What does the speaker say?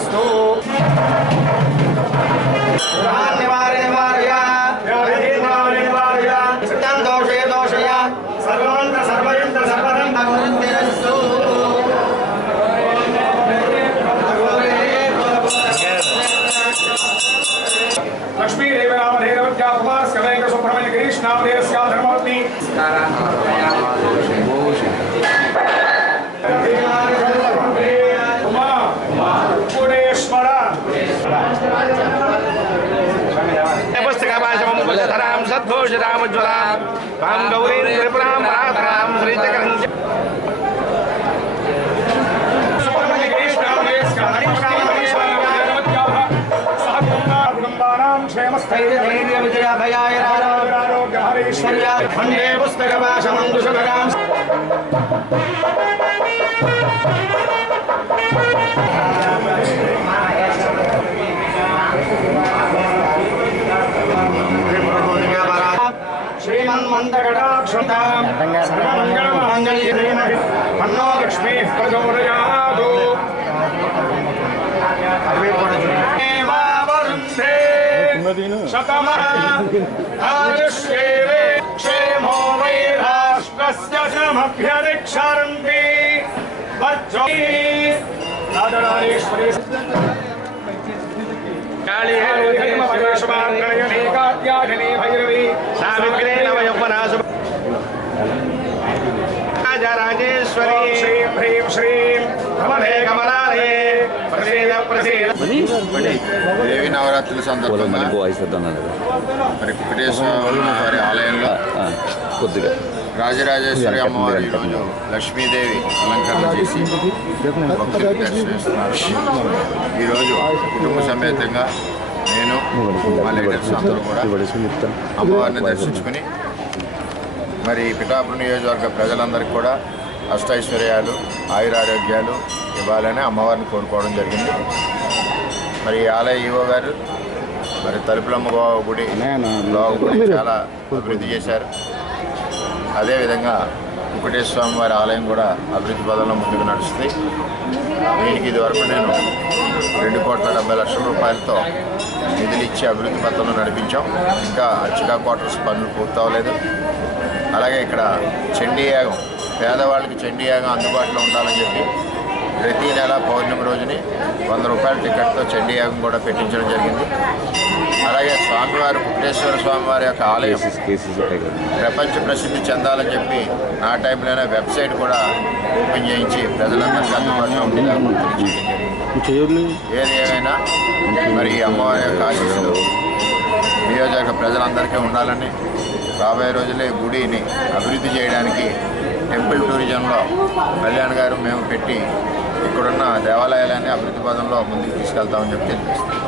सिद्धिरस्तु लक्ष्मी देवनामधेरवत्यापमास्कवैक सुब्रह्मण्य गिरीश नामधेयस्या धर्मपत्नी पुष्पकेश्वरां सद्भूषितामुज्ज्वलां वां गौरीं त्रिपुरां परात्परां श्रीचक्रं वन्दे पुस्तकपाशमङ्कुशधरां श्रीमन्मन्दकटाक्षतां सर्वमङ्गलमाङ्गल्ये मन्नो लक्ष्मीः प्रचोदयातु शतमः आयुष्येवे क्षेमो वैराष्ट्रस्य समभ्यदिक्षरन्ति वज्रै राजराजेश्वरी काली हेमवरेशमाङ्गलयने कात्यायने भैरवी सावित्रे नवयौवनासु राजराजेश्वरी श्रीं ह्रीं श्रीं कमले कमलालये प्रसीद प्रसीद దేవి నవరాత్రుల సందర్భంగా మరి కుక్కటేశ్వర వారి ఆలయంలో కొద్దిగా రాజరాజేశ్వరి అమ్మవారి ఈరోజు లక్ష్మీదేవి అలంకరణ చేసి భక్తులకు దర్శనమిస్తున్నారు. ఈరోజు కుటుంబ సమేతంగా నేను మా లీడర్స్ అందరూ కూడా అమ్మవారిని దర్శించుకుని మరి పిఠాపురం నియోజకవర్గ ప్రజలందరికీ కూడా అష్టైశ్వర్యాలు ఆయురారోగ్యాలు ఇవ్వాలని అమ్మవారిని కోరుకోవడం జరిగింది. మరి ఆలయ ఈవో గారు మరి తలుపులమ్మ గుడి చాలా అభివృద్ధి చేశారు. అదేవిధంగా వెంకటేశ్వర స్వామి వారి ఆలయం కూడా అభివృద్ధి పదంలో ముందుకు నడుస్తుంది. దీనికి ఇదివరకు నేను 2,70,00,000 రూపాయలతో నిధులు ఇచ్చి అభివృద్ధి పథంలో నడిపించాం. ఇంకా అర్చకా క్వార్టర్స్ పనులు పూర్తవలేదు. అలాగే ఇక్కడ చండీ యాగం పేదవాళ్ళకి చండీ యాగం అందుబాటులో ఉండాలని చెప్పి ప్రతి నెల పౌర్ణమి రోజుని 100 రూపాయల టికెట్తో చండీ యాగం కూడా పెట్టించడం జరిగింది. అలాగే స్వామివారి వెంకటేశ్వర స్వామివారి యొక్క ఆలయం ప్రపంచ ప్రసిద్ధి చెందాలని చెప్పి నా టైంలోనే వెబ్సైట్ కూడా ఓపెన్ చేయించి ప్రజలందరికీ అందుబాటులో ఏది ఏమైనా మరి అమ్మవారి యొక్క ఆశీస్సులు నియోజకవర్గ ప్రజలందరికీ ఉండాలని రాబోయే రోజుల్లో ఈ గుడిని అభివృద్ధి చేయడానికి టెంపుల్ టూరిజంలో కళ్యాణ్ గారు మేము పెట్టి ఇక్కడున్న దేవాలయాలన్నీ అభివృద్ధి పదంలో ముందుకు తీసుకెళ్తామని చెప్పి తెలియజేస్తాం.